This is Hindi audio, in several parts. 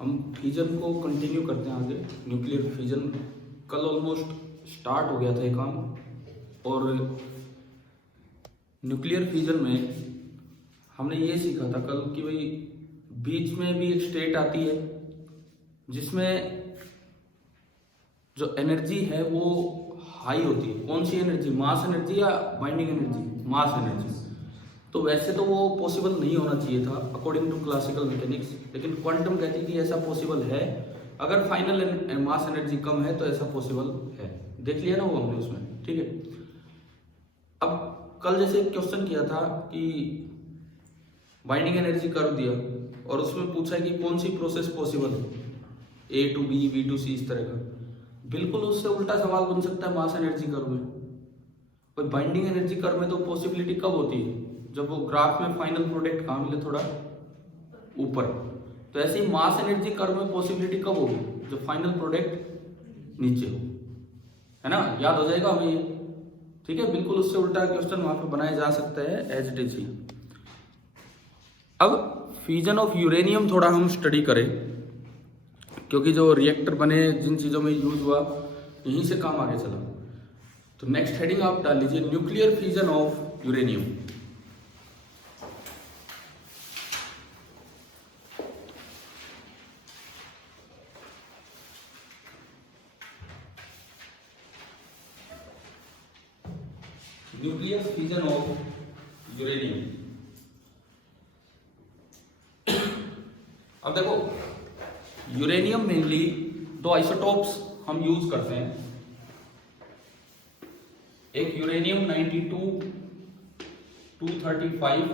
हम फ्यूजन को कंटिन्यू करते हैं आगे। न्यूक्लियर फ्यूजन कल ऑलमोस्ट स्टार्ट हो गया था ये काम। और न्यूक्लियर फ्यूजन में हमने ये सीखा था कल कि भाई बीच में भी एक स्टेट आती है जिसमें जो एनर्जी है वो हाई होती है। कौन सी एनर्जी? मास एनर्जी या बाइंडिंग एनर्जी? Mass energy. तो वैसे तो वो पॉसिबल नहीं होना चाहिए था अकॉर्डिंग टू क्लासिकल मैकेनिक्स, लेकिन क्वांटम कहती है कि ऐसा पॉसिबल है। अगर फाइनल मास एनर्जी कम है तो ऐसा पॉसिबल है। देख लिया ना वो हमने उसमें, ठीक है। अब कल जैसे एक क्वेश्चन किया था कि बाइंडिंग एनर्जी कर्व दिया और उसमें पूछा कि कौन सी प्रोसेस पॉसिबल है, ए टू बी, बी टू सी, इस तरह का। बिल्कुल उससे उल्टा सवाल बन सकता है मास एनर्जी कर्व में। और बाइंडिंग एनर्जी कर्व में तो पॉसिबिलिटी कब होती है? जब वो ग्राफ में फाइनल प्रोडक्ट कहाँ मिले, थोड़ा ऊपर। तो ऐसे ही मास एनर्जी कर्व में पॉसिबिलिटी कब होगी? जब फाइनल प्रोडक्ट नीचे हो, है ना। याद हो जाएगा हमें ये, ठीक है। बिल्कुल उससे उल्टा क्वेश्चन वहां पे बनाया जा सकता है एज इट इज ही। अब फ्यूजन ऑफ यूरेनियम थोड़ा हम स्टडी करें, क्योंकि जो रिएक्टर बने, जिन चीज़ों में यूज हुआ, यहीं से काम आगे चला। तो नेक्स्ट हेडिंग आप डाल लीजिए, nuclear fusion of uranium. Nuclear fusion of uranium. अब देखो, यूरेनियम मेनली दो आइसोटोप्स हम यूज करते हैं। एक यूरेनियम 92 235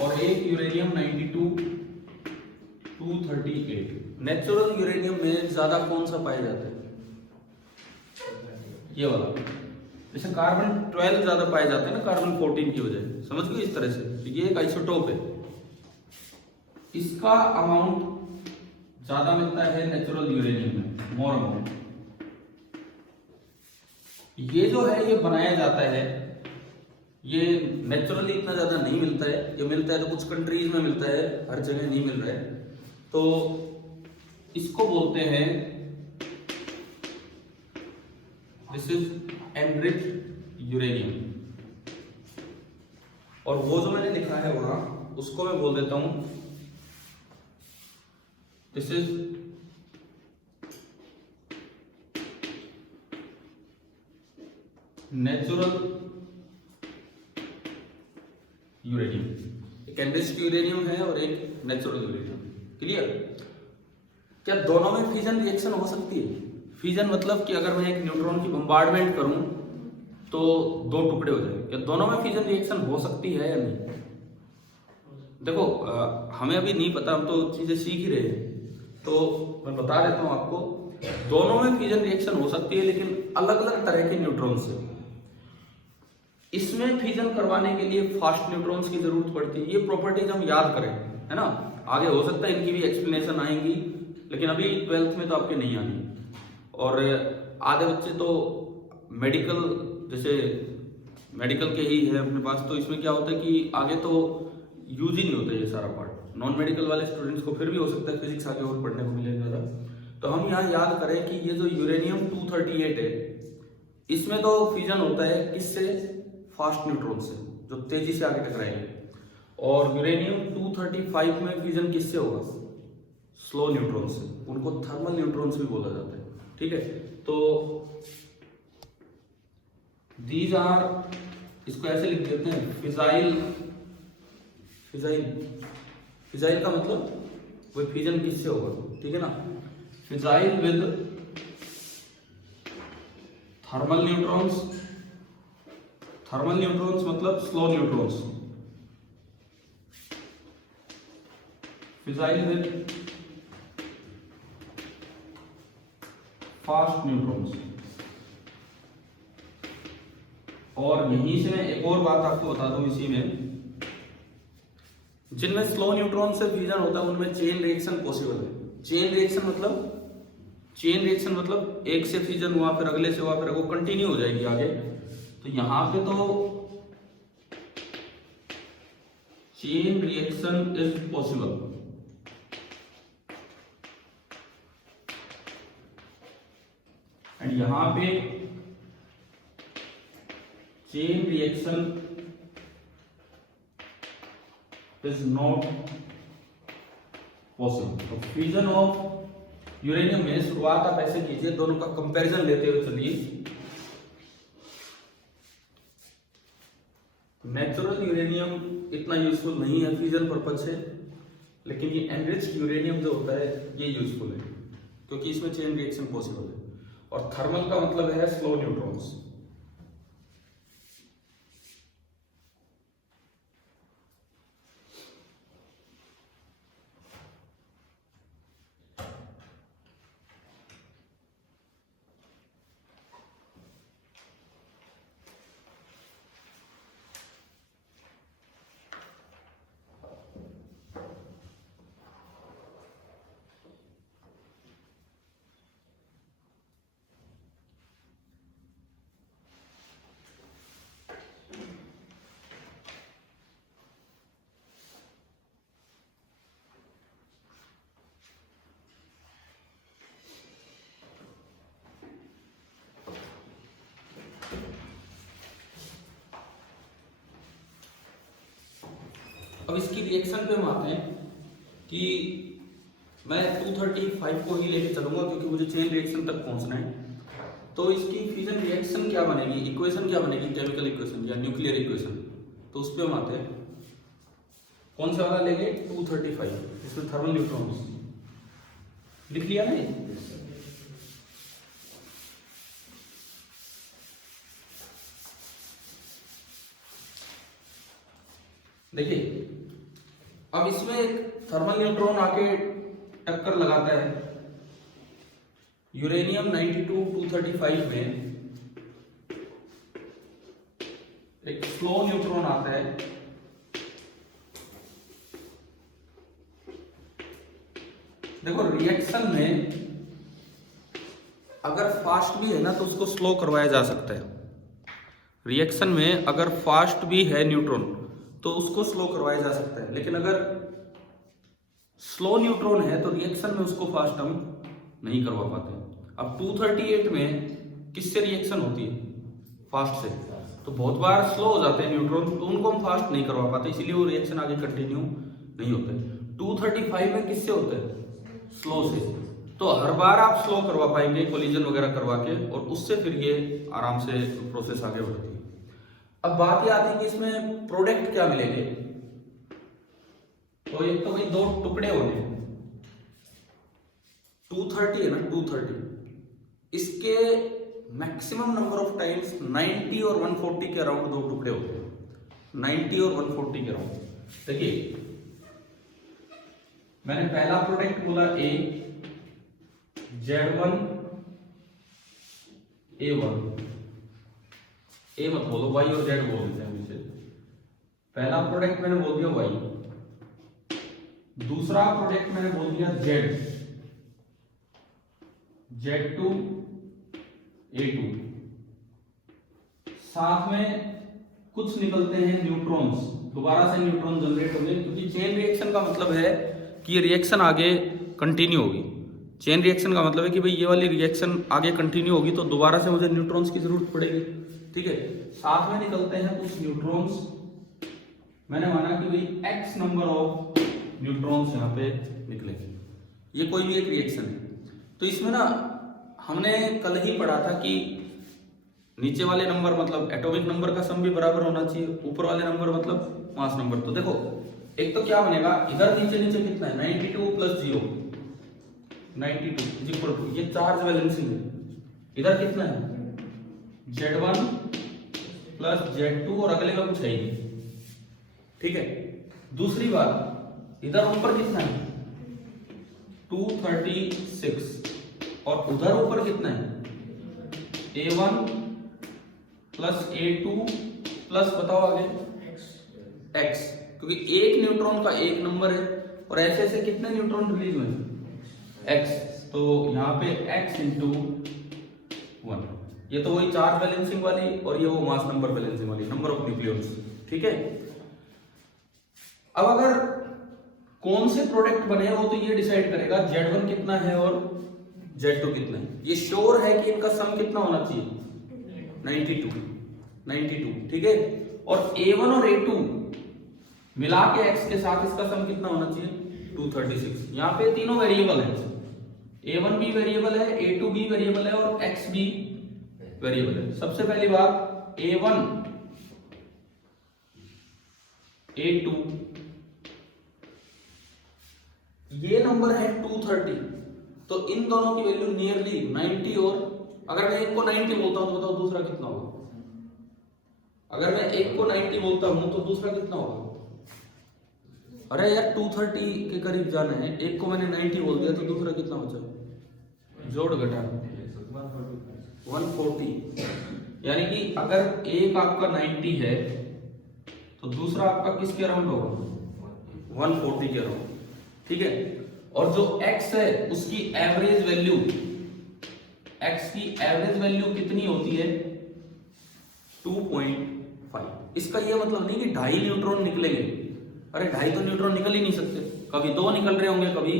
और एक यूरेनियम 92 238। नेचुरल यूरेनियम में ज्यादा कौन सा पाया जाता है? ये वाला। जैसे कार्बन 12 ज्यादा पाए जाते हैं ना कार्बन 14 की वजह, समझ गए इस तरह से। तो ये एक आइसोटोप है, इसका अमाउंट ज्यादा मिलता है नेचुरल यूरेनियम में, मोर अमाउंट। ये जो है ये बनाया जाता है, ये नेचुरली इतना ज्यादा नहीं मिलता है। ये मिलता है तो कुछ कंट्रीज में मिलता है, हर जगह नहीं मिल रहा है। तो इसको बोलते हैं, दिस इज एनरिच्ड यूरेनियम। और वो जो मैंने लिखा है वहां, उसको मैं बोल देता हूं, दिस इज नेचुरल यूरेनियम। एक एनरिच्ड यूरेनियम है और एक नेचुरल यूरेनियम। क्लियर? क्या दोनों में फ्यूजन रिएक्शन हो सकती है? फ्यूजन मतलब कि अगर मैं एक न्यूट्रॉन की बम्बार्डमेंट करूं तो दो टुकड़े हो जाए। क्या दोनों में फ्यूजन रिएक्शन हो सकती है या नहीं? देखो हमें अभी नहीं पता, हम तो चीजें सीख ही रहे हैं। तो मैं बता देता हूं आपको, दोनों में फ्यूजन रिएक्शन हो सकती है, लेकिन अलग अलग तरह के न्यूट्रॉन से। इसमें फ्यूजन करवाने के लिए फास्ट न्यूट्रॉन्स की जरूरत पड़ती है। ये प्रॉपर्टीज हम याद करें, है ना। आगे हो सकता है इनकी भी एक्सप्लेनेशन आएंगी, लेकिन अभी 12th में तो आपके नहीं आनी। और आधे बच्चे तो मेडिकल, जैसे मेडिकल के ही है अपने पास, तो इसमें क्या होता है कि आगे तो यूज ही नहीं होता ये सारा पार्ट। नॉन मेडिकल वाले स्टूडेंट्स को फिर भी हो सकता है फिजिक्स आगे और पढ़ने को मिलेगा ज़्यादा। तो हम यहाँ याद करें कि ये जो यूरेनियम 238 है, इसमें तो फ्यूजन होता है किससे? फास्ट न्यूट्रॉन से, जो तेजी से आगे टकराएंगे। और यूरेनियम 235 में फ्यूजन किससे होगा? स्लो न्यूट्रॉन से। उनको थर्मल न्यूट्रॉन्स भी बोला जाता है, ठीक है। तो दीज आर, इसको ऐसे लिख देते हैं, फिजाइल। फिजाइल, फिजाइल का मतलब वो फ्यूजन किससे होगा, ठीक है ना। Fissile with thermal neutrons. Thermal neutrons मतलब slow neutrons. Fissile with fast neutrons. और यहीं से मैं एक और बात आपको बता दूं, इसी में जिनमें स्लो न्यूट्रॉन से फ्यूजन होता है उनमें चेन रिएक्शन पॉसिबल है। चेन रिएक्शन मतलब एक से फ्यूजन हुआ, फिर अगले से हुआ, फिर वो कंटिन्यू हो जाएगी आगे। तो यहां पे तो chain reaction is possible. And यहां पे chain reaction is not possible. तो फ्यूजन ऑफ यूरेनियम में शुरुआत आप ऐसे कीजिए, दोनों का कंपैरिजन लेते हुए चलिए। नेचुरल यूरेनियम इतना यूजफुल नहीं है फ्यूजन पर्पज से, लेकिन ये एनरिच्ड यूरेनियम जो होता है ये यूजफुल है क्योंकि इसमें चेन रिएक्शन पॉसिबल है। और थर्मल का मतलब है स्लो न्यूट्रॉन्स। अब इसकी रिएक्शन पे हम आते हैं कि मैं 235 को ही लेके चलूंगा क्योंकि मुझे चेन रिएक्शन तक पहुंचना है। तो इसकी फ्यूजन रिएक्शन क्या बनेगी, इक्वेशन क्या बनेगी, केमिकल इक्वेशन या न्यूक्लियर इक्वेशन, तो उस पर हम आते हैं। कौन सा वाला लेंगे, 235, इसमें थर्मल न्यूट्रॉन्स लिख लिया ना। देखिए अब इसमें एक थर्मल न्यूट्रॉन आके टक्कर लगाता है यूरेनियम 92 235 में। एक स्लो न्यूट्रॉन आता है, देखो रिएक्शन में अगर फास्ट भी है ना तो उसको स्लो करवाया जा सकता है। रिएक्शन में अगर फास्ट भी है न्यूट्रॉन तो उसको स्लो करवाया जा सकता है, लेकिन अगर स्लो न्यूट्रॉन है तो रिएक्शन में उसको फास्ट हम नहीं करवा पाते। अब 238 में किससे रिएक्शन होती है, फास्ट से, तो बहुत बार स्लो हो जाते हैं न्यूट्रॉन, तो उनको हम फास्ट नहीं करवा पाते, इसीलिए वो रिएक्शन आगे कंटिन्यू नहीं होते। 235 में किससे होते हैं, स्लो से, तो हर बार आप स्लो करवा पाएंगे कोलिजन वगैरह करवा के, और उससे फिर ये आराम से प्रोसेस आगे बढ़ती है। अब बात ये आती है कि इसमें प्रोडक्ट क्या मिलेंगे, तो एक तो भाई दो टुकड़े होने 230 है ना, 230 इसके मैक्सिमम नंबर ऑफ टाइम्स 90 और 140 के अराउंड दो टुकड़े होते हैं, 90 और 140 के अराउंड। देखिए मैंने पहला प्रोडक्ट बोला A, Z1 A1, A मत बोलो, Y और Z बोल देते हैं इसे। पहला प्रोडक्ट मैंने बोल दिया Y, दूसरा प्रोडक्ट मैंने बोल दिया Z, Z2 A2, साथ में कुछ निकलते हैं न्यूट्रॉन्स, दोबारा से न्यूट्रॉन जनरेट होंगे, क्योंकि चेन रिएक्शन का मतलब है कि ये रिएक्शन आगे कंटिन्यू होगी। चेन रिएक्शन का मतलब है कि भाई ये वाली रिएक्शन आगे कंटिन्यू होगी तो दोबारा से मुझे न्यूट्रॉन्स की जरूरत पड़ेगी, ठीक है। साथ में निकलते हैं कुछ न्यूट्रॉन्स, मैंने माना कि भाई x नंबर ऑफ न्यूट्रॉन्स यहाँ पे निकलेंगे, ये कोई भी एक रिएक्शन है। तो इसमें ना हमने कल ही पढ़ा था कि नीचे वाले नंबर मतलब एटॉमिक नंबर का सम भी बराबर होना चाहिए, ऊपर वाले नंबर मतलब मास नंबर। तो देखो एक तो क्या बनेगा, इधर नीचे नीचे कितना है 92 प्लस 0, 92 इज इक्वल टू, ये चार्ज बैलेंसिंग है, इधर कितना है Z1 प्लस Z2 और अगले का कुछ है ही नहीं, ठीक है। दूसरी बात इधर ऊपर कितना है 236 और उधर ऊपर कितना है A1 प्लस A2 प्लस बताओ आगे X, क्योंकि एक न्यूट्रॉन का एक नंबर है और ऐसे ऐसे कितने न्यूट्रॉन रिलीज हुए X, तो यहाँ पे X इंटू 1, ये तो वही चार्ज बैलेंसिंग वाली और ये वो मास नंबर बैलेंसिंग वाली, नंबर ऑफ न्यूक्लियॉन्स, ठीक है। अब अगर कौन से प्रोडक्ट बने वो तो ये डिसाइड करेगा Z1 कितना है और Z2 कितना है, ये श्योर है कि इनका सम कितना होना चाहिए 92, ठीक है। और A1 और A2 मिला के x के साथ इसका सम कितना होना चाहिए 236। यहाँ पे तीनों वेरिएबल है, A1 भी वेरिएबल है, A2 भी वेरिएबल है और x भी वेरिएबल है। सबसे पहली बात A1 A2 ये नंबर है 230, तो इन दोनों की वैल्यू नियरली 90। और अगर मैं एक को 90 बोलता हूं तो बताओ दूसरा कितना होगा। अगर मैं एक को 90 बोलता हूं तो दूसरा कितना होगा। अरे यार 230 के करीब जाना है, एक को मैंने 90 बोल दिया तो दूसरा कितना बचा, जोड़ घटा 140। यानी कि अगर एक आपका 90 है तो दूसरा आपका किसके अराउंड होगा 140 के अराउंड, ठीक है। और जो x है उसकी एवरेज वैल्यू, x की एवरेज वैल्यू कितनी होती है 2.5। इसका ये मतलब नहीं कि 2.5 न्यूट्रॉन निकलेंगे। अरे 2.5 तो न्यूट्रॉन निकल ही नहीं सकते, कभी 2 निकल रहे होंगे कभी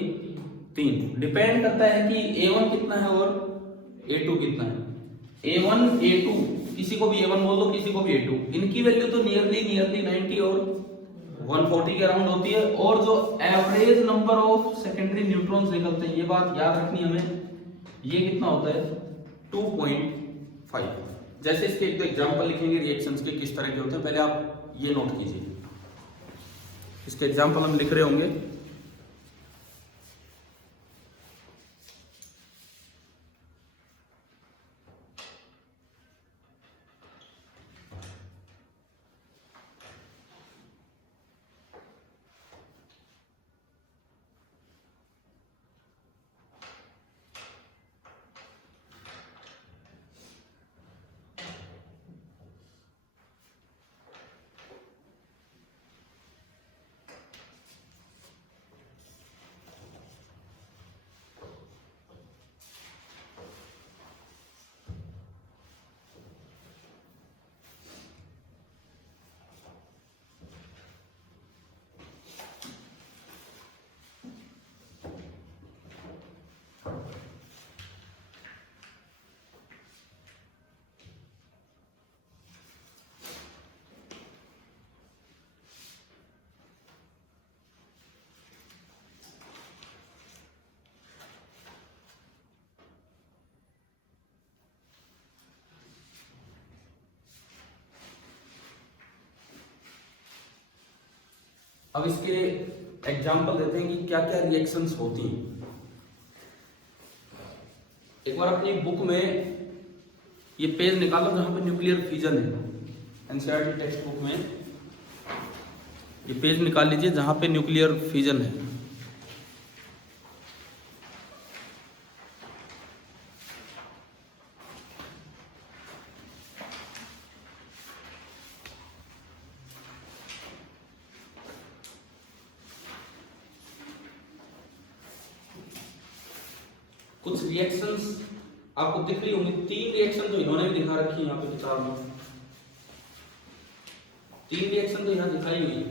3, डिपेंड करता है कि A1 कितना है और A2 कितना है। A1 A2 किसी को भी A1 बोल दो, किसी को भी A2, इनकी वैल्यू तो नियरली 90 और 140 के अराउंड होती है। और जो average number of secondary neutrons निकलते हैं, ये बात याद रखनी हमें, ये कितना होता है 2.5। जैसे इसके एक एग्जांपल लिखेंगे रिएक्शंस के किस तरह के होते हैं, पहले आप ये नोट कीजिए। इसके एग्जांपल हम लिख रहे होंगे। अब इसके एग्जाम्पल देते हैं कि क्या क्या रिएक्शंस होती हैं। एक बार अपनी बुक में ये पेज निकालो जहां पे न्यूक्लियर फ्यूजन है, एनसीईआरटी टेक्स्ट बुक में ये पेज निकाल लीजिए जहां पे न्यूक्लियर फ्यूजन है। कुछ रिएक्शंस आपको दिख रही होंगी, 3 रिएक्शन तो इन्होंने भी दिखा रखी है यहाँ पे किताब में, 3 रिएक्शन तो यहाँ दिखाई हुई है।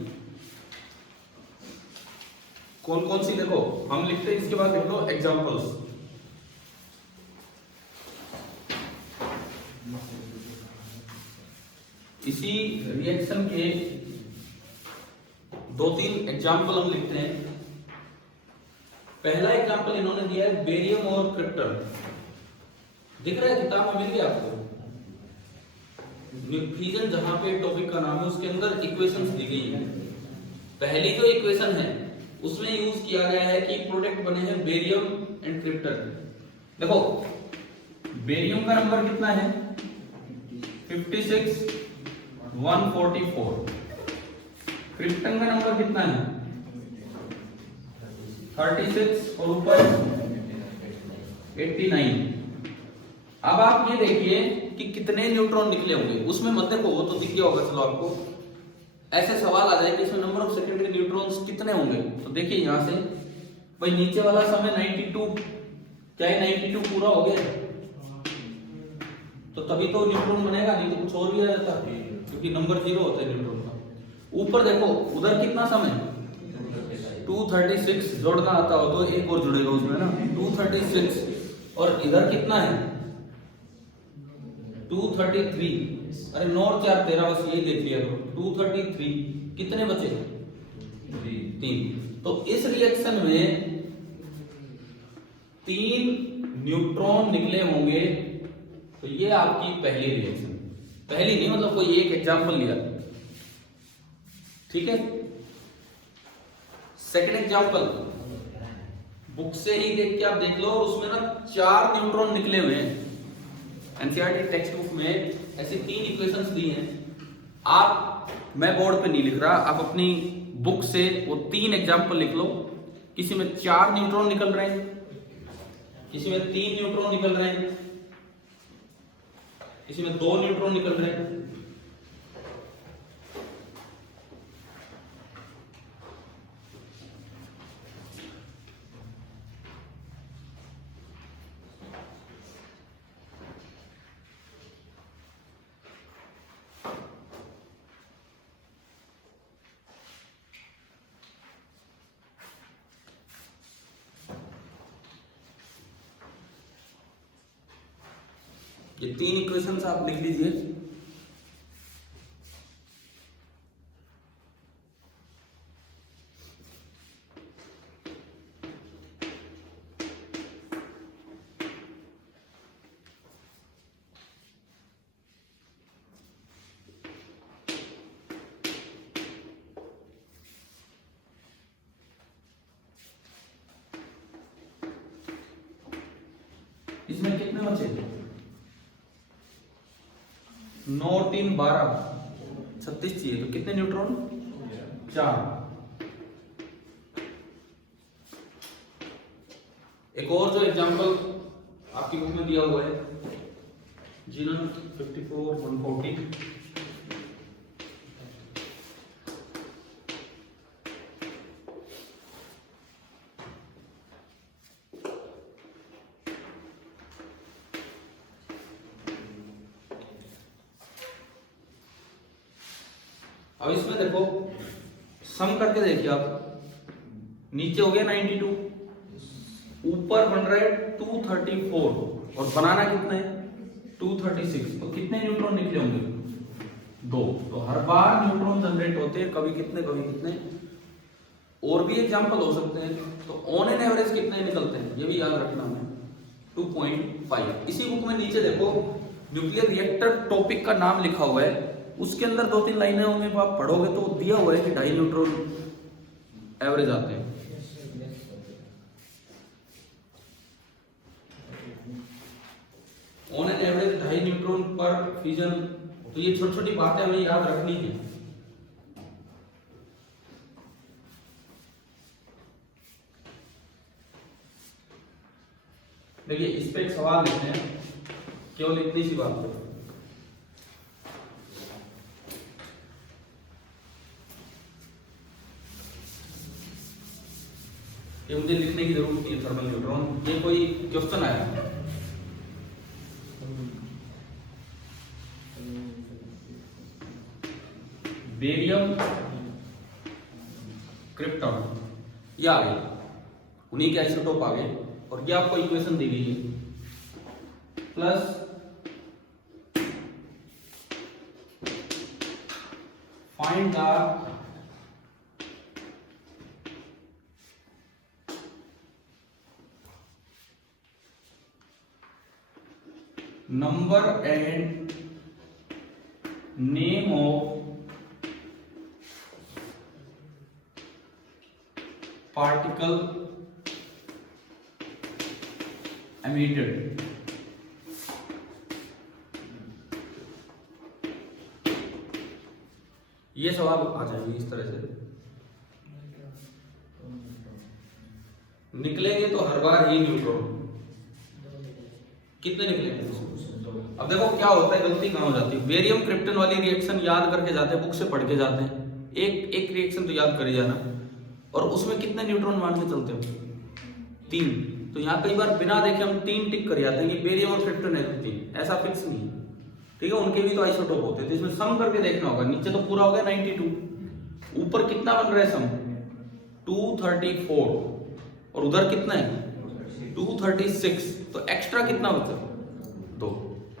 कौन कौन सी देखो हम लिखते हैं, इसके बाद लिख लो एग्जांपल्स। इसी रिएक्शन के 2-3 एग्जांपल हम लिखते हैं। पहला एग्जांपल इन्होंने दिया है बेरियम और क्रिप्टन, दिख रहा है किताब में, मिल गया आपको। फ्यूजन जहां पे टॉपिक का नाम है उसके अंदर इक्वेशंस दी गई है। पहली जो इक्वेशन है उसमें यूज किया गया है कि प्रोडक्ट बने हैं बेरियम एंड क्रिप्टन। देखो बेरियम का नंबर कितना है 56 144, क्रिप्टन का नंबर कितना है 36 और ऊपर 89। अब आप ये देखिए कि कितने न्यूट्रॉन निकले होंगे, उसमें मत देखो, वो तो दिख गया होगा। चलो आपको ऐसे सवाल आ जाएंगे इसमें नंबर ऑफ सेकेंडरी न्यूट्रॉन्स कितने होंगे, तो देखिए यहां से भाई नीचे वाला समय 92, क्या है 92 पूरा हो गया तो तभी तो न्यूट्रॉन बनेगा, नहीं तो कुछ और भी आ जाता क्योंकि नंबर 0 होता है न्यूट्रॉन का। ऊपर देखो उधर कितना समय 236, जोड़ना आता हो तो एक और जुड़ेगा उसमें ना 236, और इधर कितना है 233। अरे 9 और 4 13, बस यही देख लिया करो। 233 कितने बचे 3। तो इस रिएक्शन में 3 न्यूट्रॉन निकले होंगे। तो ये आपकी पहली रिएक्शन, पहली नहीं मतलब कोई एक एग्जांपल लिया, ठीक है। सेकंड एग्जांपल बुक से ही देख के आप देख लो, और उसमें ना 4 न्यूट्रॉन निकले हुए हैं। एनसीईआरटी टेक्स्ट बुक में ऐसी 3 इक्वेशंस दी हैं। आप, मैं बोर्ड पे नहीं लिख रहा, आप अपनी बुक से वो 3 एग्जांपल लिख लो। किसी में 4 न्यूट्रॉन निकल रहे हैं, किसी में 3 न्यूट्रॉन निकल रहे हैं, किसी में 2 न्यूट्रॉन निकल रहे हैं। ये 3 इक्वेशंस आप लिख लीजिए। इसमें कितने बचे 9 और 3 12, 36 चाहिए। तो कितने न्यूट्रॉन 4। एक और जो एग्जांपल आपकी बुक में दिया हुआ है जीनन 54 140, अब इसमें देखो सम करके देखिए आप, नीचे हो गया 92, ऊपर बन रहा है 234 और बनाना कितना है 236। तो कितने न्यूट्रॉन निकले होंगे 2। तो हर बार न्यूट्रॉन जनरेट होते हैं, कभी कितने कभी कितने। और भी एग्जांपल हो सकते हैं। तो ऑन एन एवरेज कितने निकलते हैं ये भी याद रखना है 2.5। इसी बुक में नीचे देखो न्यूक्लियर रिएक्टर टॉपिक का नाम लिखा हुआ है, उसके अंदर 2-3 लाइनें होंगी, आप पढ़ोगे तो दिया हुआ है कि 2.5 न्यूट्रॉन एवरेज आते हैं। ऑन एन एवरेज 2.5 न्यूट्रॉन पर फ्यूजन। तो ये छोटी छोटी बातें हमें याद रखनी है। देखिए इस पे एक सवाल लिखते हैं, केवल इतनी सी बात है। ये मुझे लिखने की जरूरत नहीं है थर्मल न्यूट्रॉन, ये कोई क्वेश्चन आया। बेरियम क्रिप्टॉन ये आ गए, उन्हीं के आइसोटोप आ गए, और ये आपको इक्वेशन दी गई है plus find the number and name of particle emitted। ये सवाल आ जाएंगे इस तरह से, निकलेंगे तो हर बार ही न्यूट्रॉन कितने निकलेंगे। अब देखो क्या होता है, गलती कहां हो जाती है। बेरियम क्रिप्टन वाली रिएक्शन याद करके जाते हैं, बुक से पढ़ के जाते हैं, एक रिएक्शन तो याद कर जाना, और उसमें कितने न्यूट्रॉन मान के चलते हो 3। तो यहाँ कई बार बिना देखे हम 3 टिक कर जाते हैं कि बेरियम और क्रिप्टन है 3, ऐसा फिक्स नहीं है, ठीक है। उनके भी तो आइसोटोप होते हैं, तो इसमें सम करके देखना होगा। नीचे तो पूरा हो गया 92, ऊपर कितना बन रहा है सम 234, और उधर कितना है 236, तो एक्स्ट्रा कितना बचा? 2।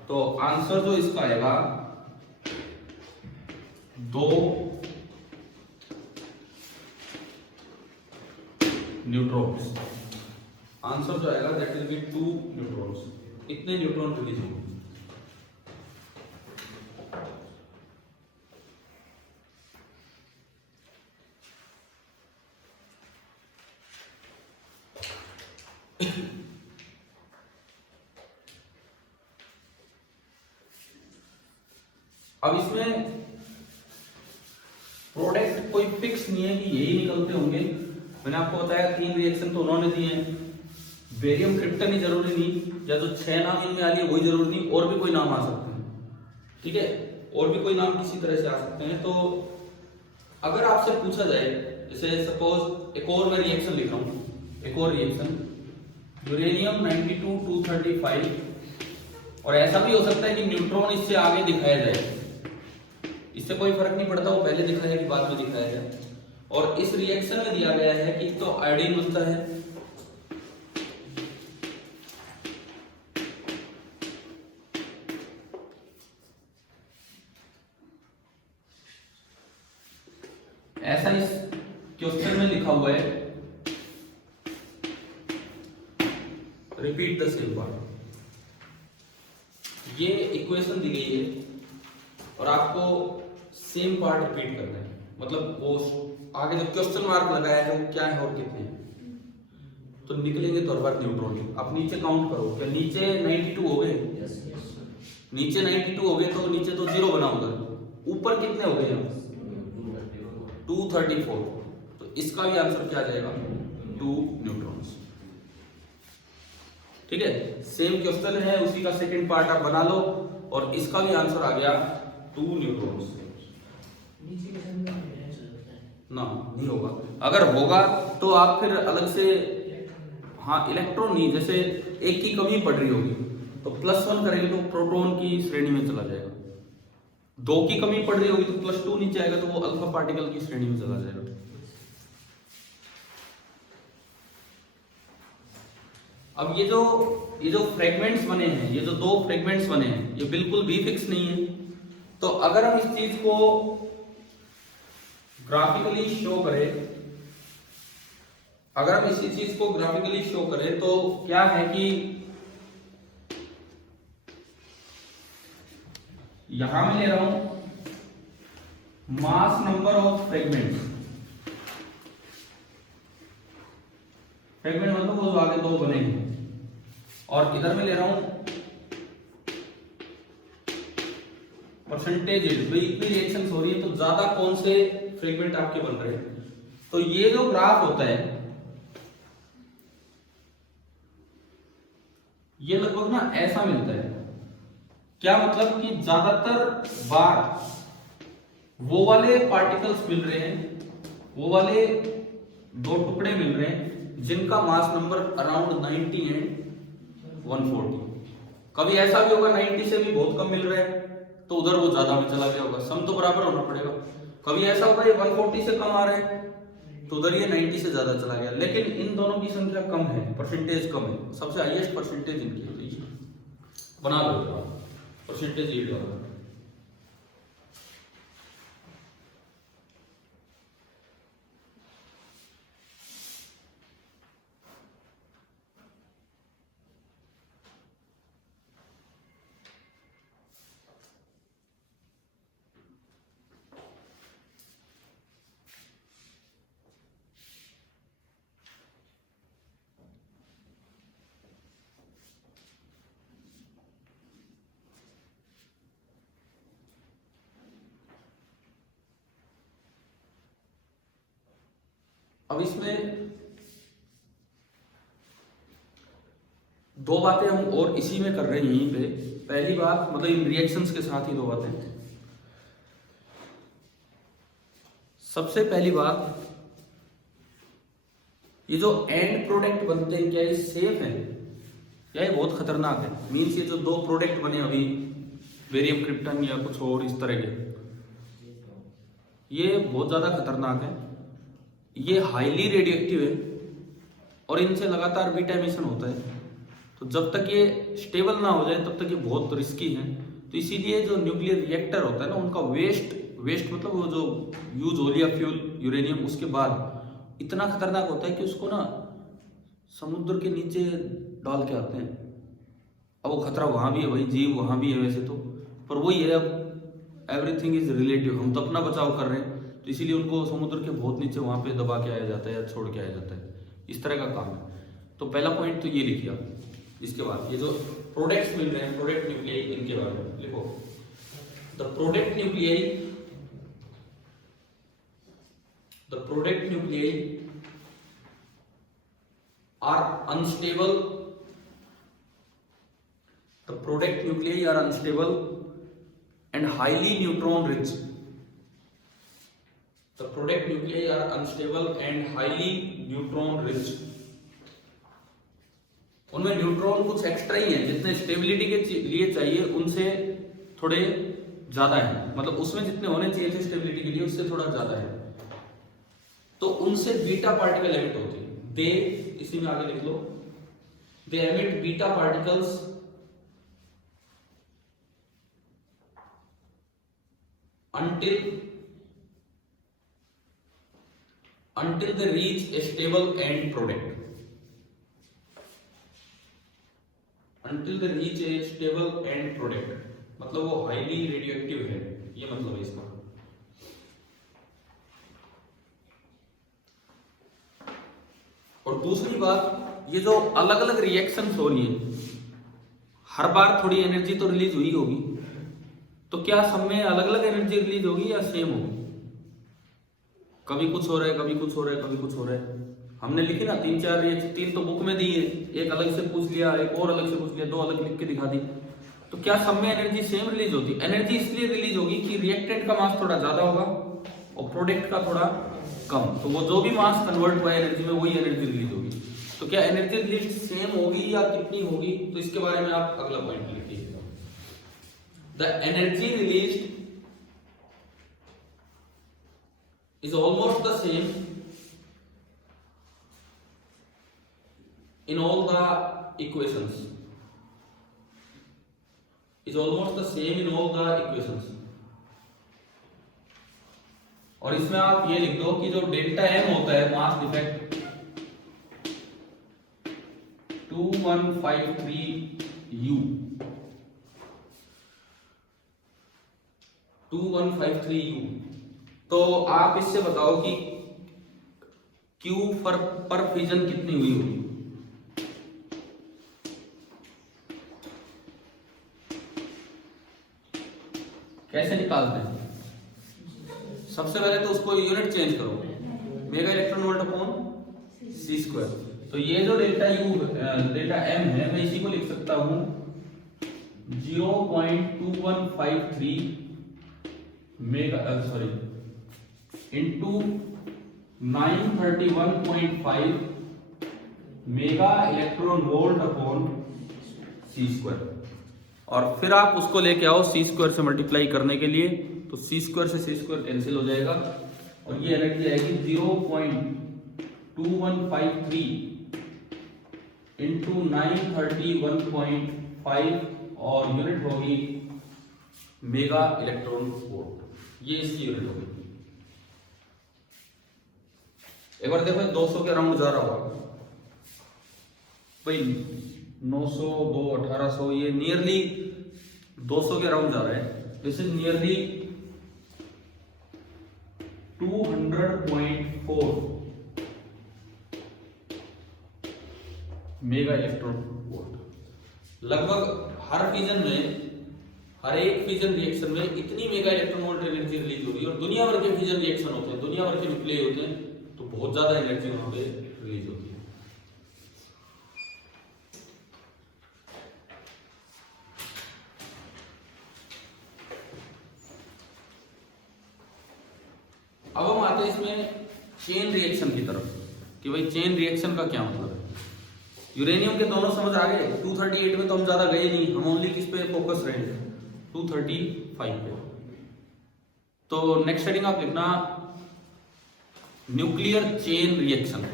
तो आंसर जो इसका आएगा 2 न्यूट्रॉन्स। आंसर जो आएगा दैट विल बी 2 न्यूट्रॉन्स। इतने न्यूट्रॉन रिलीज होंगे। अब इसमें प्रोडक्ट कोई फिक्स नहीं है कि यही निकलते होंगे। मैंने आपको बताया 3 रिएक्शन तो उन्होंने दिए हैं। बेरियम क्रिप्टन ही जरूरी नहीं, या जो 6 नाम इनमें आ रही है वही जरूरी नहीं, और भी कोई नाम आ सकते हैं। ठीक है, और भी कोई नाम किसी तरह से आ सकते हैं। तो अगर आपसे पूछा जाए, जैसे सपोज एक और मैं रिएक्शन लिख रहा हूं, एक और रिएक्शन यूरेनियम 92 235, और ऐसा भी हो सकता है कि न्यूट्रॉन इससे आगे दिखाया जाए, इससे कोई फर्क नहीं पड़ता वो पहले दिखाया कि बाद में दिखाया जाए। और इस रिएक्शन में दिया गया है कि तो आयोडीन बनता है, ऐसा इस क्वेश्चन में लिखा हुआ है, रिपीट द सेम पार्ट। ये इक्वेशन दी गई है और आपको सेम पार्ट रिपीट करना है, मतलब वो आगे जो क्वेश्चन मार्क लगाया है वो क्या है और कितने हैं। तो निकलेंगे तो हर बार न्यूट्रॉन। आप नीचे काउंट करो, क्या नीचे 92 हो गए? नीचे 92 हो गए तो नीचे तो 0 बना होगा। ऊपर कितने हो गए? 234। तो इसका भी आंसर क्या आ जाएगा? 2 न्यूट्रॉन्स। ठीक है, सेम क्वेश्चन है, उसी का सेकंड पार्ट आप बना लो और इसका भी आंसर आ गया 2 न्यूट्रॉन्स। ना नहीं होगा, अगर होगा तो आप फिर अलग से, हाँ इलेक्ट्रॉन नहीं, जैसे एक की कमी पड़ रही होगी तो +1 करेंगे तो प्रोटॉन की श्रेणी में चला जाएगा। 2 की कमी पड़ रही होगी तो +2 नीचे आएगा तो वो अल्फा पार्टिकल की श्रेणी में चला जाएगा। अब ये जो फ्रेगमेंट्स बने हैं, ये जो 2 फ्रेगमेंट्स बने हैं, ये बिल्कुल भी फिक्स नहीं है। तो अगर हम इस चीज को ग्राफिकली शो करें, अगर हम इसी चीज को ग्राफिकली शो करें तो क्या है कि यहां मैं ले रहा हूं mass number of fragments, fragment मतलब वो जो आगे 2 बनेंगे, और इधर मैं ले रहा हूं परसेंटेज। भाई इतनी रिएक्शंस हो रही है तो ज्यादा कौन से फ्रेगमेंट आपके बन रहे हैं। तो ये जो ग्राफ होता है ये लगभग ना ऐसा मिलता है। क्या मतलब कि ज्यादातर बार वो वाले पार्टिकल्स मिल रहे हैं, वो वाले 2 टुकड़े मिल रहे हैं जिनका मास नंबर अराउंड 90 एंड 140। कभी ऐसा भी होगा 90 से भी बहुत कम मिल रहा है तो उधर वो ज्यादा में चला गया होगा, सम तो बराबर होना पड़ेगा। कभी ऐसा होगा ये 140 से कम आ रहा है तो उधर ये 90 से ज्यादा चला गया, लेकिन इन दोनों की संख्या कम है, परसेंटेज कम है। सबसे हाईएस्ट परसेंटेज इनकी है, बना लो परसेंटेज यील्ड वाला। अब इसमें 2 बातें हम और इसी में कर रहे हैं यहीं पे। पहली बात मतलब इन रिएक्शंस के साथ ही 2 बातें। सबसे पहली बात, ये जो एंड प्रोडक्ट बनते हैं क्या ये सेफ है या ये बहुत खतरनाक है? मीन्स ये जो 2 प्रोडक्ट बने अभी बेरियम क्रिप्टन या कुछ और इस तरह के, ये बहुत ज्यादा खतरनाक है, ये हाईली रेडिएक्टिव है और इनसे लगातार बीटा एमिशन होता है। तो जब तक ये स्टेबल ना हो जाए तब तक ये बहुत रिस्की है। तो इसीलिए जो न्यूक्लियर रिएक्टर होता है ना, उनका वेस्ट मतलब वो जो यूज हो लिया फ्यूल यूरेनियम, उसके बाद इतना खतरनाक होता है कि उसको ना समुद्र के नीचे डाल के आते हैं। अब वो खतरा वहां भी है भाई, जीव वहां भी है वैसे तो, पर वही है, अब एवरीथिंग इज रिलेटिव। हम तो अपना बचाव कर रहे हैं, तो इसीलिए उनको समुद्र के बहुत नीचे वहां पे दबा के आया जाता है या छोड़ के आया जाता है, इस तरह का काम है। तो पहला पॉइंट तो ये लिखिए आप। इसके बाद ये जो प्रोडक्ट्स मिल रहे हैं, प्रोडक्ट न्यूक्लियाई, इनके बारे में लिखो। The product nuclei are unstable. The product nuclei are unstable and highly neutron rich. The product nuclei are unstable and highly neutron rich. उनमें न्यूट्रॉन कुछ एक्स्ट्रा ही है, जितने स्टेबिलिटी के लिए चाहिए उनसे थोड़े ज्यादा है, मतलब उसमें जितने होने चाहिए थे स्टेबिलिटी के लिए उससे थोड़ा ज्यादा है। तो उनसे बीटा पार्टिकल एमिट होते हैं। दे, इसी में आगे लिख लो, they emit beta particles until they reach a stable end product. Until they reach a stable end product, मतलब वो हाईली रेडियोएक्टिव है, ये मतलब है इसका। और दूसरी बात, ये जो अलग अलग रिएक्शंस हो रही है, हर बार थोड़ी एनर्जी तो रिलीज हुई होगी, तो क्या सब में अलग अलग एनर्जी रिलीज होगी या सेम होगी? कभी कुछ हो रहा है, कभी कुछ हो रहा है, कभी कुछ हो रहा है। हमने लिखी ना 3-4 रिएक्शन, 3 तो बुक में दी है, एक अलग से पूछ लिया, एक और अलग से पूछ लिया, 2 अलग लिख के दिखा दी। तो क्या सब में एनर्जी सेम रिलीज होती? एनर्जी इसलिए रिलीज होगी कि रिएक्टेंट का मास थोड़ा ज्यादा होगा और प्रोडक्ट का थोड़ा कम, तो वो जो भी मास कन्वर्ट हुआ एनर्जी में वही एनर्जी रिलीज होगी। तो क्या एनर्जी रिलीज सेम होगी या कितनी होगी? तो इसके बारे में आप अगला पॉइंट लिखिए। The energy released is almost the same in all the equations. Is almost the same in all the equations. और इसमें आप ये लिख दो कि जो डेल्टा एम होता है मास डिफेक्ट 2153U 2153U। तो आप इससे बताओ कि Q पर फ्यूजन कितनी हुई होगी? कैसे निकालते हैं? सबसे पहले तो उसको यूनिट चेंज करो, mega electron volt upon c square. तो ये जो डेल्टा एम है, मैं इसी को लिख सकता हूं 0.2153 mega into 931.5 mega electron volt upon c square. और फिर आप उसको लेके आओ सी स्क्वायर से मल्टीप्लाई करने के लिए, तो सी स्क्वायर से सी स्क्वायर कैंसिल हो जाएगा और ये एनर्जी आएगी 0.2153 इंटू 931.5 और यूनिट होगी मेगा इलेक्ट्रॉन वोल्ट। ये इसकी यूनिट होगी। एक बार देखो 200 के अराउंड जा रहा होगा भाई, 900, 2, 1800, ये नियरली 200 के अराउंड जा रहा है। This is nearly 200.4 mega electron volt. लगभग हर फ्यूजन में, हर एक फ्यूजन रिएक्शन में इतनी mega electron volt energy release हो रही है। और दुनिया भर के फ्यूजन रिएक्शन होते हैं, दुनिया भर के न्यूक्लियाई होते हैं, तो बहुत ज्यादा एनर्जी वहां पे रिलीज होती है। अब हम आते हैं इसमें चेन रिएक्शन की तरफ कि भाई चेन रिएक्शन का क्या मतलब है। यूरेनियम के दोनों समझ आ गए। 238 में तो हम ज्यादा गए नहीं, हम ओनली किस पे फोकस रहे, 235 पे। तो नेक्स्ट हेडिंग आप लिखना nuclear chain reaction.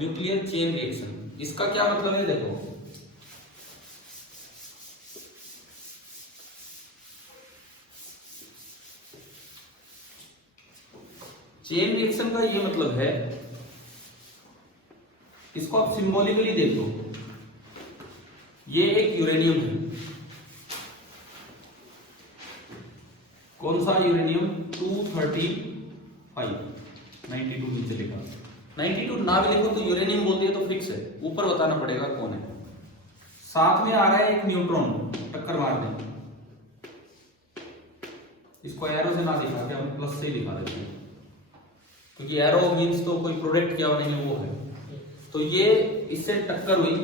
Nuclear chain reaction. इसका क्या मतलब है देखो, चेन रिएक्शन का ये मतलब है, इसको आप सिंबॉलिकली देख लो, ये एक यूरेनियम है, कौन सा यूरेनियम 235, 92 नीचे लिखा, 92 ना भी लिखो तो यूरेनियम बोल दिया तो फिक्स है, ऊपर बताना पड़ेगा कौन है। साथ में आ रहा है एक न्यूट्रॉन टक्कर मारने, इसको एरो से ना दिखा के हम प्लस से ही दिखा देते हैं, क्योंकि एरो मींस तो कोई प्रोडक्ट क्या बनेंगे वो है। तो ये इससे टक्कर हुई,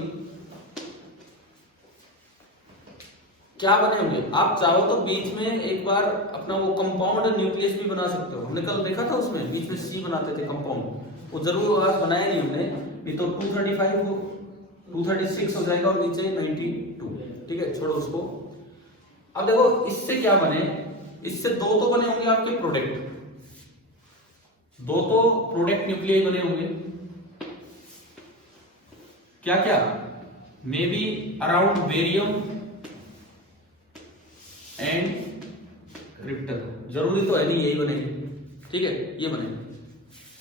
क्या बने होंगे, आप चाहो तो बीच में एक बार अपना वो कंपाउंड न्यूक्लियस भी बना सकते हो, हमने कल देखा था उसमें बीच में सी बनाते थे कंपाउंड, वो जरूर आज बनाया नहीं हमने, नहीं तो 235 वो 236 हो जाएगा और नीचे 92, ठीक है छोड़ो उसको। अब देखो इससे क्या बने, इससे दो तो बने होंगे आपके प्रोडक्ट, दो तो प्रोडक्ट न्यूक्लियाई बने होंगे, क्या क्या, may be around barium and krypton, जरूरी तो है नहीं यही बनेंगे, ठीक है ये बने।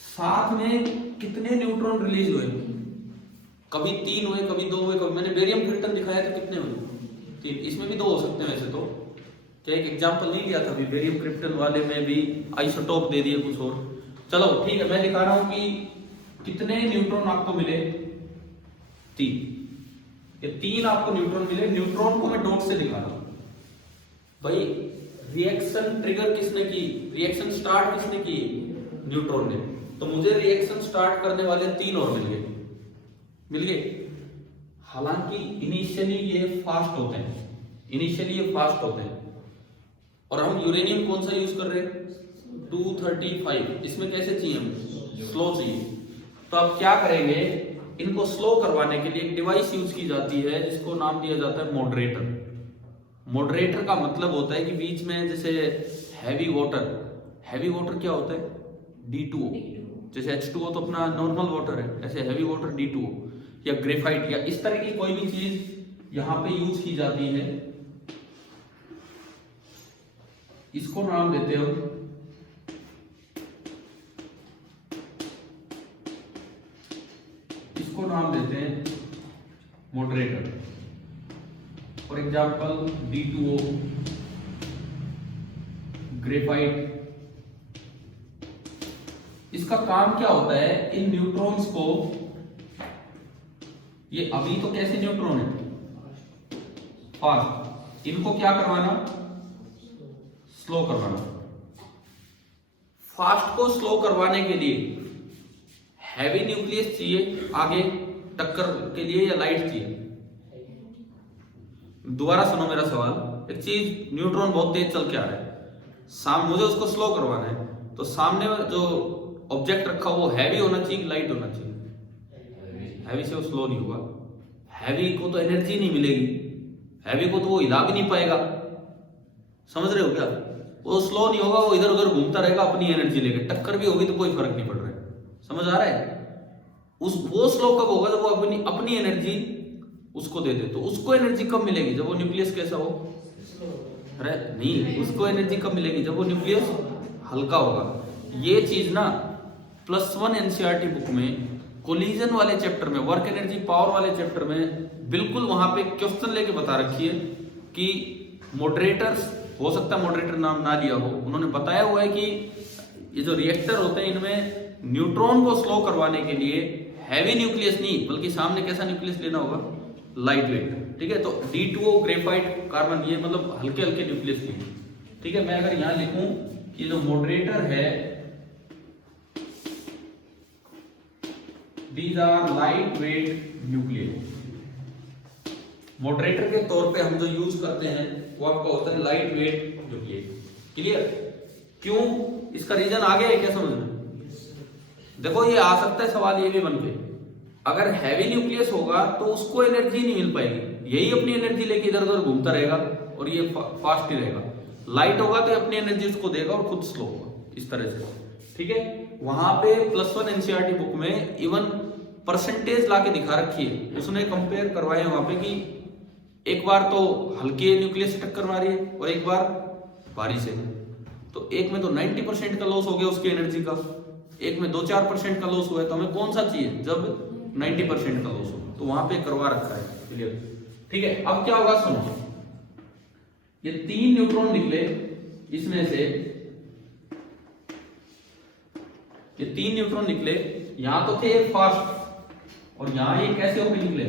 साथ में कितने न्यूट्रॉन रिलीज हुए, कभी 3 हुए, कभी 2 हुए, कभी मैंने बेरियम क्रिप्टन दिखाया तो कितने हुए 3, इसमें भी 2 हो सकते हैं वैसे तो, क्या एक एग्जांपल नहीं लिया था अभी बेरियम क्रिप्टन वाले में भी आइसोटोप दे दिए कुछ और। चलो ठीक है, मैं दिखा रहा हूं कि कितने न्यूट्रॉन आपको मिले, 3, ये 3 आपको न्यूट्रॉन मिले। न्यूट्रॉन को मैं डॉट से दिखा रहा हूं भाई, रिएक्शन ट्रिगर किसने की, रिएक्शन स्टार्ट किसने की, न्यूट्रॉन ने, तो मुझे रिएक्शन स्टार्ट करने वाले 3 और मिल गए। हालांकि इनिशियली ये फास्ट होते हैं, इनिशियली ये फास्ट होते हैं, और हम यूरेनियम कौन सा यूज कर रहे हैं 235, इसमें कैसे चाहिए हमें, स्लो चाहिए। तो अब क्या करेंगे, इनको स्लो करवाने के लिए एक डिवाइस यूज की जाती है जिसको नाम दिया जाता है मॉडरेटर। मॉडरेटर का मतलब होता है कि बीच में जैसे हैवी वाटर क्या होता है D2O, जैसे H2O तो अपना नॉर्मल वाटर है, ऐसे हैवी वाटर D2O या ग्रेफाइट या इस तरह की कोई भी चीज यहां पे यूज की जाती है, इसको नाम देते हो हैं moderator. For example D2O, graphite. इसका काम क्या होता है, इन न्यूट्रॉन्स को, ये अभी तो कैसे न्यूट्रॉन है फास्ट, इनको क्या करवाना, स्लो करवाना। फास्ट को स्लो करवाने के लिए हैवी न्यूक्लियस चाहिए आगे टक्कर के लिए या लाइट चाहिए। दोबारा सुनो मेरा सवाल, एक चीज न्यूट्रॉन बहुत तेज चल के आ रहा है, मुझे उसको स्लो करवाना है, तो सामने जो ऑब्जेक्ट रखा वो हैवी होना चाहिए कि लाइट होना चाहिए, हैवी से वो स्लो नहीं होगा, हैवी को तो एनर्जी नहीं मिलेगी, हैवी को तो वो हिला भी नहीं पाएगा, समझ रहे हो क्या, वो स्लो नहीं होगा, वो इधर उधर घूमता रहेगा अपनी एनर्जी लेके, टक्कर भी होगी तो कोई फर्क नहीं पड़ रहा है, समझ आ रहा है। वो स्लो कब होगा, जब वो अपनी एनर्जी उसको दे दे, तो उसको एनर्जी कब मिलेगी, जब वो न्यूक्लियस कैसा हो, अरे नहीं, उसको एनर्जी कब मिलेगी, जब वो न्यूक्लियस हल्का होगा। ये चीज ना +1 एनसीईआरटी बुक में कोलिजन वाले चैप्टर में, वर्क एनर्जी पावर वाले चैप्टर में बिल्कुल वहां पे क्वेश्चन लेके बता रखी है कि मॉडरेटर्स, हो सकता है मॉडरेटर नाम ना लिया हो, उन्होंने बताया हुआ है कि ये जो रिएक्टर होते हैं इनमें न्यूट्रॉन को स्लो करवाने के लिए हैवी न्यूक्लियस नहीं बल्कि सामने कैसा न्यूक्लियस लेना होगा, लाइट वेट, ठीक है। तो D2O, ग्रेफाइट, कार्बन, ये मतलब हल्के हल्के न्यूक्लियस लिए, ठीक है। मैं अगर यहां लिखूं कि जो मॉडरेटर है, these are light weight nucleus, moderator के तौर पे हम जो यूज करते हैं वो आपका होता है लाइट वेट न्यूक्लियस। क्लियर, क्यों, इसका रीजन आ गया है क्या समझ में। देखो ये आ सकता है सवाल ये भी बनके, अगर हैवी न्यूक्लियस होगा तो उसको एनर्जी नहीं मिल पाएगी, यही अपनी एनर्जी लेके इधर उधर घूमता रहेगा और ये फास्ट ही रहेगा। लाइट होगा तो अपनी एनर्जी उसको देगा और खुद स्लो होगा, इस तरह से, ठीक है। वहां पे +1 एनसीईआरटी बुक में इवन परसेंटेज लाके दिखा रखी है, उसने कंपेयर करवाए वहां पे कि एक बार तो हल्के न्यूक्लियस से टक्कर मारी है और एक बार भारी से। तो एक में तो 90% का लॉस हो गया उसकी एनर्जी का, एक में 2-4% का लॉस हुआ है। तो हमें कौन सा चाहिए? जब 90% का लॉस हो। तो वहां पे करवा रखा है, क्लियर? ठीक है, अब क्या होगा सुनो, ये 3 न्यूट्रॉन निकले इसमें से, ये 3 न्यूट्रॉन निकले, यहां तो थे फास्ट और यहां ये कैसे होके निकले?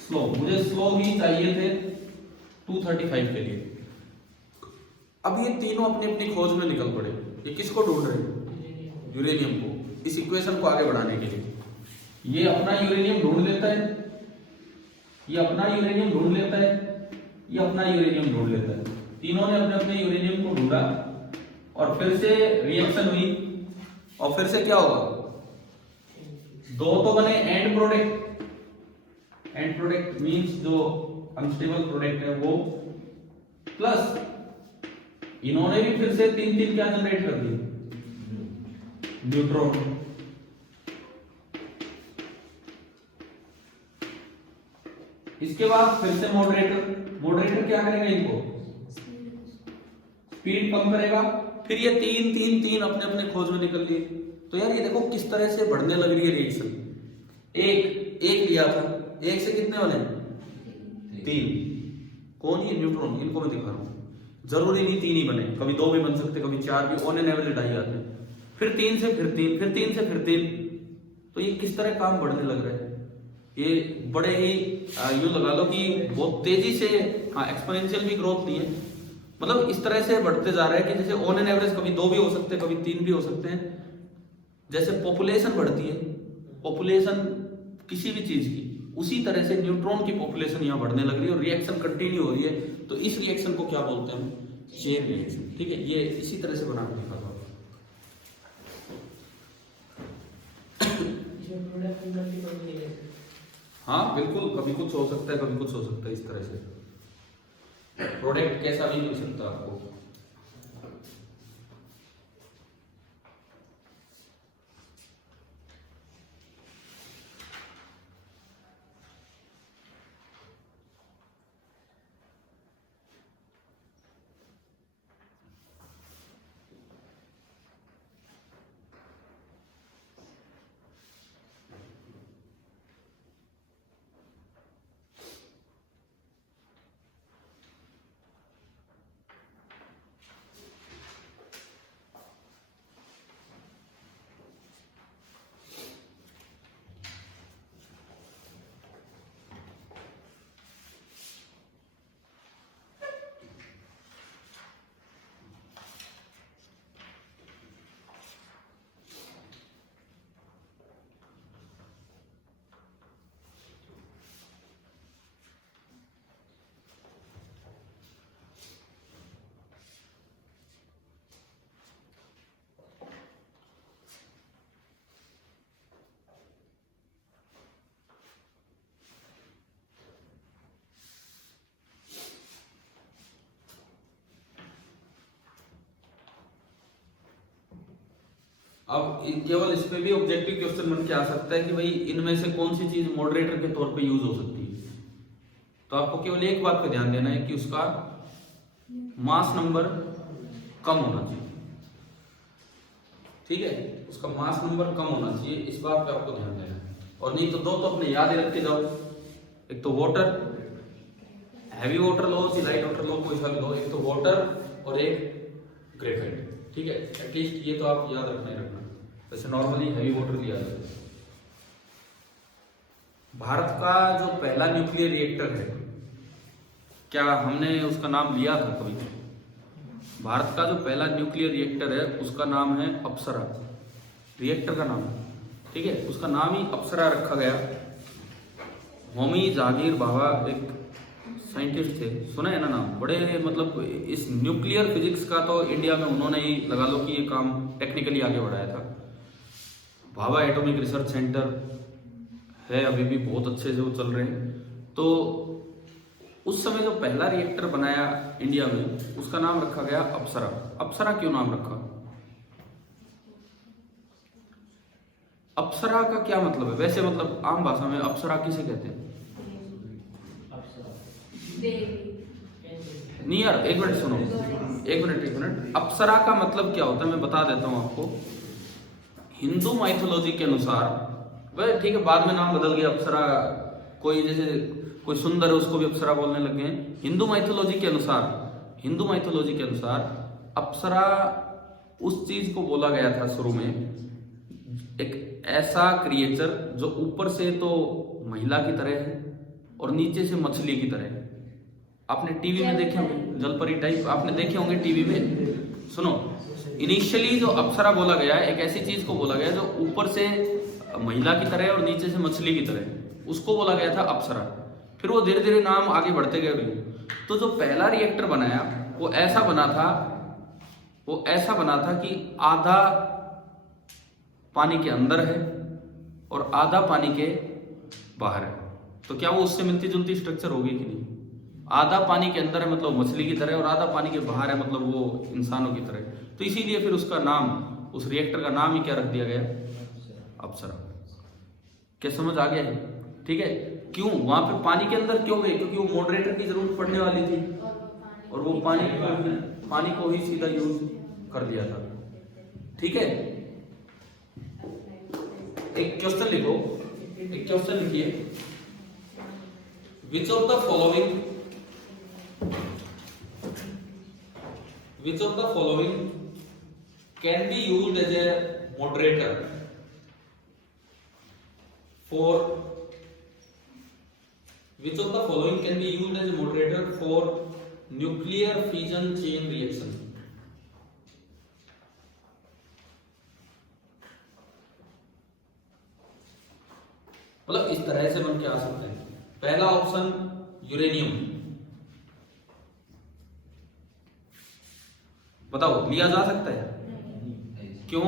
स्लो। मुझे स्लो ही चाहिए थे 235 के लिए। अब ये तीनों अपनी अपनी खोज में निकल पड़े। ये किसको ढूंढ रहे हैं? यूरेनियम को, इस इक्वेशन को आगे बढ़ाने के लिए। ये अपना यूरेनियम ढूंढ लेता है, ये अपना यूरेनियम ढूंढ लेता है, ये अपना यूरेनियम ढूंढ लेता है। तीनों ने अपने अपने यूरेनियम को ढूंढा और फिर से रिएक्शन हुई और फिर से क्या होगा? दो तो बने and product. And product means जो अनस्टेबल प्रोडक्ट है वो, प्लस इन्होंने भी फिर से 3-3 क्या जनरेट कर दिए? न्यूट्रॉन। इसके बाद फिर से मॉडरेटर। मॉडरेटर क्या करेगा? इनको स्पीड कम करेगा। फिर ये 3-3-3 अपने अपने खोज में निकल लिए। तो यार ये देखो किस तरह से बढ़ने लग रही है रिएक्शन। एक लिया था, एक से कितने बने? 3। कौन? ये न्यूट्रॉन। इनको मैं दिखा रहा हूं, जरूरी नहीं 3 ही बने, कभी 2 भी बन सकते, कभी 4 भी, ऑन एन एवरेज 2.5 आते हैं। फिर 3 से फिर 3, फिर 3 से फिर 3। तो ये किस तरह काम बढ़ने लग रहा है? ये बड़े ही यूं लगा लो कि बहुत तेजी से, हाँ एक्सपोनेंशियल भी ग्रोथ नहीं है, मतलब इस तरह से बढ़ते जा रहा है कि जैसे ऑन एन एवरेज कभी 2 भी हो सकते हैं, कभी 3 भी हो सकते हैं। जैसे पॉपुलेशन बढ़ती है, पॉपुलेशन किसी भी चीज की, उसी तरह से न्यूट्रॉन की पॉपुलेशन यहाँ बढ़ने लग रही है और रिएक्शन कंटिन्यू हो रही है। तो इस रिएक्शन को क्या बोलते हैं? Chain reaction. ठीक है, ये इसी तरह से बना के दिखा दो। हाँ बिल्कुल, कभी कुछ हो सकता है, कभी कुछ हो सकता है। इस तरह से प्रोडक्ट कैसा भी मिल सकता है आपको। अब केवल इस पे भी ऑब्जेक्टिव क्वेश्चन बन के आ सकता है कि भाई इनमें से कौन सी चीज मॉडरेटर के तौर पे यूज हो सकती है। तो आपको केवल एक बात पे ध्यान देना है कि उसका मास नंबर कम होना चाहिए। ठीक है, उसका मास नंबर कम होना चाहिए, इस बात पे आपको ध्यान देना है। और नहीं तो 2 तो अपने याद ही रख के जाओ, एक तो वाटर, हैवी वाटर लो, लाइट वाटर लो, कोई सा भी लो, एक तो वाटर और एक ग्रेफाइट। ठीक है, एटलीस्ट ये तो आप याद रखना ही रखना। वैसे नॉर्मली हैवी वाटर लिया जाता है। भारत का जो पहला न्यूक्लियर रिएक्टर है, क्या हमने उसका नाम लिया था कभी? भारत का जो पहला न्यूक्लियर रिएक्टर है उसका नाम है अप्सरा, रिएक्टर का नाम। ठीक है, उसका नाम ही अप्सरा रखा गया। होमी जहांगीर भाभा एक साइंटिस्ट थे, सुना है ना नाम? बड़े मतलब इस न्यूक्लियर फिजिक्स का तो इंडिया में उन्होंने ही लगा लो कि ये काम टेक्निकली आगे बढ़ाया था। भाभा एटॉमिक रिसर्च सेंटर है, अभी भी बहुत अच्छे से वो चल रहे हैं। तो उस समय जो पहला रिएक्टर बनाया इंडिया में, उसका नाम रखा गया अप्सरा। अप्सरा क्यों नाम रखा? अप्सरा का क्या मतलब है वैसे, मतलब आम भाषा में अप्सरा किसे कहते हैं? नहीं यार, एक मिनट सुनो, एक मिनट। अप्सरा का मतलब क्या होता है मैं बता देता हूँ आपको। हिंदू माइथोलॉजी के अनुसार, वह ठीक है बाद में नाम बदल गया अप्सरा, कोई जैसे कोई सुंदर है उसको भी अप्सरा बोलने लग गए। हिंदू माइथोलॉजी के अनुसार अप्सरा उस चीज को बोला गया था शुरू में, एक ऐसा क्रिएचर जो ऊपर से तो महिला की तरह है और नीचे से मछली की तरह है। आपने टीवी में देखे होंगे जलपरी टाइप, आपने देखे होंगे टीवी में। सुनो, इनिशियली जो अप्सरा बोला गया एक ऐसी चीज को बोला गया जो ऊपर से महिला की तरह और नीचे से मछली की तरह, उसको बोला गया था अप्सरा। फिर वो धीरे धीरे नाम आगे बढ़ते गए। तो जो पहला रिएक्टर बनाया वो ऐसा बना था कि आधा पानी के अंदर है और आधा पानी के बाहर है। तो क्या वो उससे मिलती जुलती स्ट्रक्चर होगी कि नहीं? आधा पानी के अंदर है मतलब मछली की तरह, और आधा पानी के बाहर है मतलब वो इंसानों की तरह। तो इसीलिए फिर उसका नाम, उस रिएक्टर का नाम ही क्या रख दिया गया? अप्सरा। क्या समझ आ गया है? ठीक है। क्यों वहां पे पानी के अंदर क्यों गए? क्योंकि वो मॉडरेटर की जरूरत पड़ने वाली थी और वो पानी को ही सीधा यूज कर दिया था। ठीक है। एक क्वेश्चन लिखो, एक क्वेश्चन लिखिए, which of the following can be used as a moderator for nuclear fission chain reaction? मतलब इस तरह से बन के आ सकते हैं। पहला ऑप्शन यूरेनियम, बताओ लिया जा सकता है? क्यों?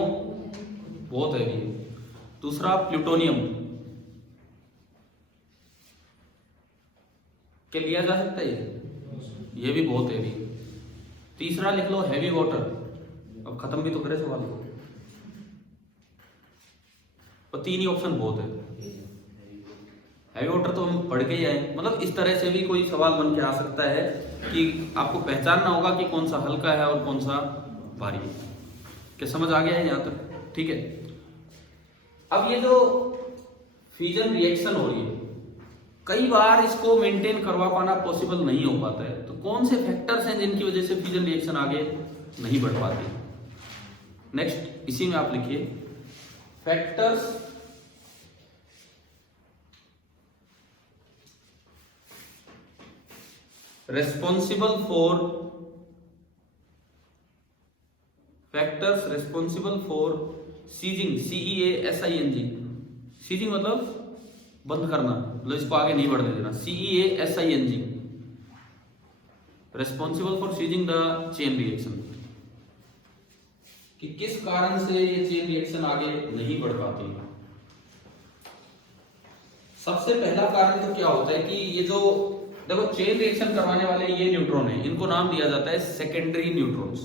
बहुत हैवी है। दूसरा प्लूटोनियम, क्या लिया जा सकता है? ये भी बहुत हैवी। तीसरा लिख लो हैवी वाटर। अब खत्म भी तो करे सवाल को, और तीन ही ऑप्शन बहुत है। हैवी वाटर तो हम पढ़ के ही आए। मतलब इस तरह से भी कोई सवाल बन के आ सकता है कि आपको पहचानना होगा कि कौन सा हल्का है और कौन सा भारी है। क्या समझ आ गया है यहाँ तक? ठीक है। अब ये जो फ्यूजन रिएक्शन हो रही है, कई बार इसको मेंटेन करवा पाना पॉसिबल नहीं हो पाता है। तो कौन से फैक्टर्स हैं जिनकी वजह से फ्यूजन रिएक्शन आगे नहीं बढ़ पाती? नेक्स्ट इसी में आप लिखिए, factors responsible for seizing, CEASING, ceasing मतलब बंद करना, मतलब इसको आगे नहीं बढ़ने देना। CEASING, responsible for ceasing the chain reaction, कि किस कारण से ये चेन रिएक्शन आगे नहीं बढ़ पाती। सबसे पहला कारण तो क्या होता है कि ये जो देखो चेन रिएक्शन करवाने वाले ये न्यूट्रॉन है, इनको नाम दिया जाता है सेकेंडरी न्यूट्रॉन्स।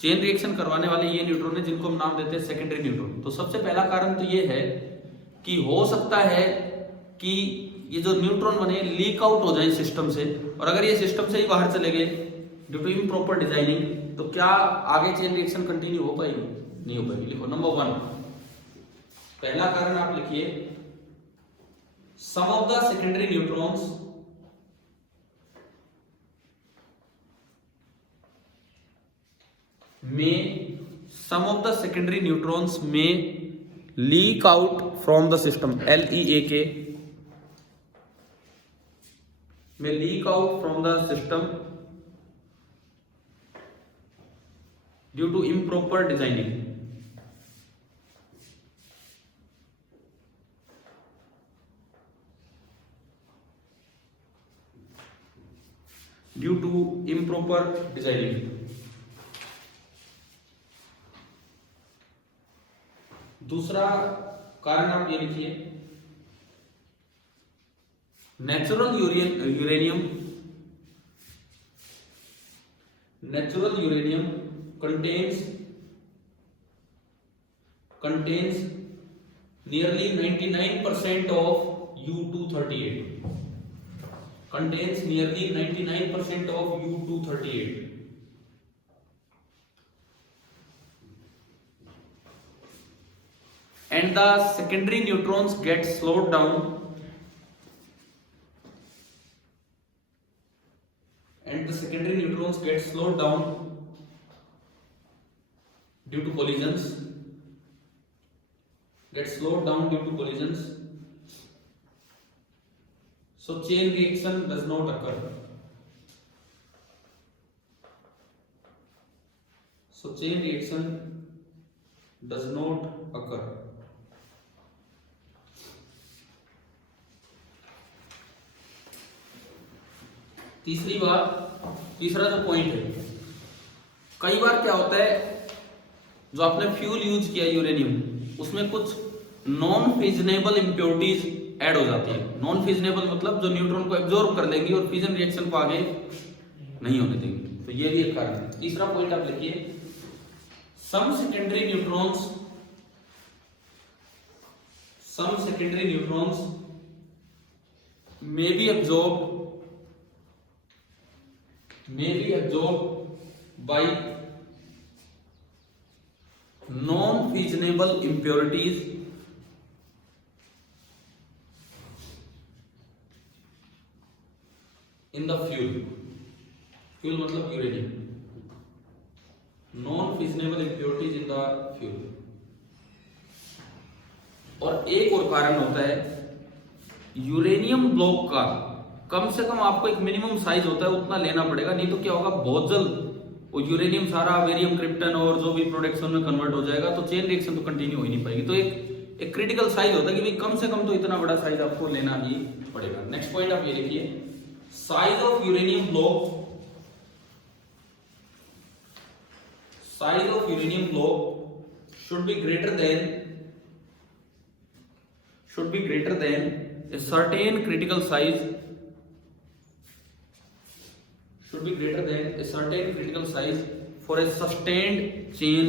चेन रिएक्शन करवाने वाले ये न्यूट्रॉन है जिनको हम नाम देते हैं सेकेंडरी न्यूट्रॉन। तो सबसे पहला कारण तो ये है कि हो सकता है कि ये जो न्यूट्रॉन बने लीक आउट हो जाए सिस्टम से, और अगर ये सिस्टम से ही बाहर चले गए ड्यू टू इम्प्रॉपर डिजाइनिंग, तो क्या आगे चेन रिएक्शन कंटिन्यू हो पाएगी? नहीं हो पाएगी। लिखो नंबर 1, पहला कारण आप लिखिए, some of the secondary neutrons may leak out from the system, LEAK, may leak out from the system due to improper designing. Due to improper designing. दूसरा कारण आप ये लिखिए, natural uranium contains nearly 99% of U-238 contains nearly 99% of U-238. And the secondary neutrons get slowed down, due to collisions, so chain reaction does not occur. तीसरा जो पॉइंट है, कई बार क्या होता है, जो आपने फ्यूल यूज किया यूरेनियम, उसमें कुछ नॉन फिजनेबल इंप्योरिटीज ऐड हो जाती है। नॉन फिजनेबल मतलब जो न्यूट्रॉन को एब्जॉर्ब कर लेंगी और फिजन रिएक्शन को आगे नहीं होने देंगी, तो ये भी एक कारण है। तीसरा पॉइंट आप लिखिए, some secondary neutrons may be absorbed by non-fissionable impurities in the fuel मतलब uranium, non-fissionable impurities in the fuel। और एक और कारण होता है, यूरेनियम ब्लॉक का कम से कम आपको एक मिनिमम साइज होता है उतना लेना पड़ेगा, नहीं तो क्या होगा, बहुत जल्द वो यूरेनियम सारा बेरियम क्रिप्टन और जो भी प्रोडक्शन में कन्वर्ट हो जाएगा, तो चेन रिएक्शन तो कंटिन्यू हो ही नहीं पाएगी। तो एक क्रिटिकल साइज होता है कि भाई कम से कम तो इतना बड़ा साइज आपको लेना ही पड़ेगा। नेक्स्ट पॉइंट आप ये लिखिए, size of uranium block should be greater than a certain critical size for a sustained chain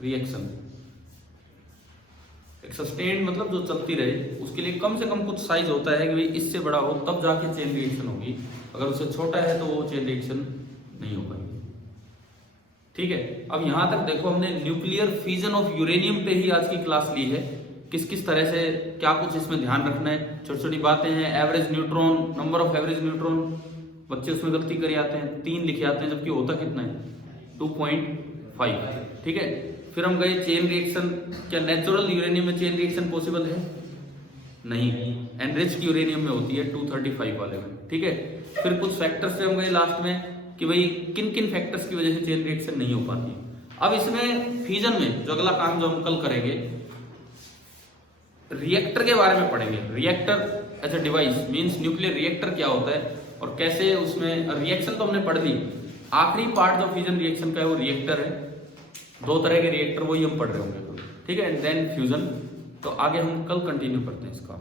reaction, एक सस्टेन मतलब जो चलती रहे, उसके लिए कम से कम कुछ साइज होता है कि भाई इससे बड़ा हो तब जाके चेन रिएक्शन होगी, अगर उससे छोटा है तो वो चेन रिएक्शन नहीं हो पाएगी। ठीक है, अब यहां तक देखो हमने न्यूक्लियर फिजन ऑफ यूरेनियम पे ही आज की क्लास ली है, किस तरह से क्या कुछ इसमें ध्यान रखना है, छोटी छोटी बातें हैं। Average neutron, number of average neutron, बच्चे उसमें गलती कर आते हैं, 3 लिखे आते हैं, जबकि होता कितना है 2.5। ठीक है, फिर हम गए चेन रिएक्शन, क्या नेचुरल यूरेनियम में चेन रिएक्शन पॉसिबल है? नहीं, एनरिच्ड यूरेनियम में होती है 235 वाले में। ठीक है, फिर कुछ फैक्टर्स से हम गए लास्ट में कि भाई किन किन फैक्टर्स की वजह से चेन रिएक्शन नहीं हो पाती। अब इसमें फ्यूजन में जो अगला काम जो हम कल करेंगे, रिएक्टर के बारे में पढ़ेंगे। Reactor as a device means nuclear reactor क्या होता है और कैसे उसमें रिएक्शन तो हमने पढ़ ली, आखिरी पार्ट जो फ्यूजन रिएक्शन का है वो रिएक्टर है। 2 तरह के रिएक्टर वही हम पढ़ रहे होंगे। ठीक है, एंड देन फ्यूजन। तो आगे हम कल कंटिन्यू करते हैं इसका।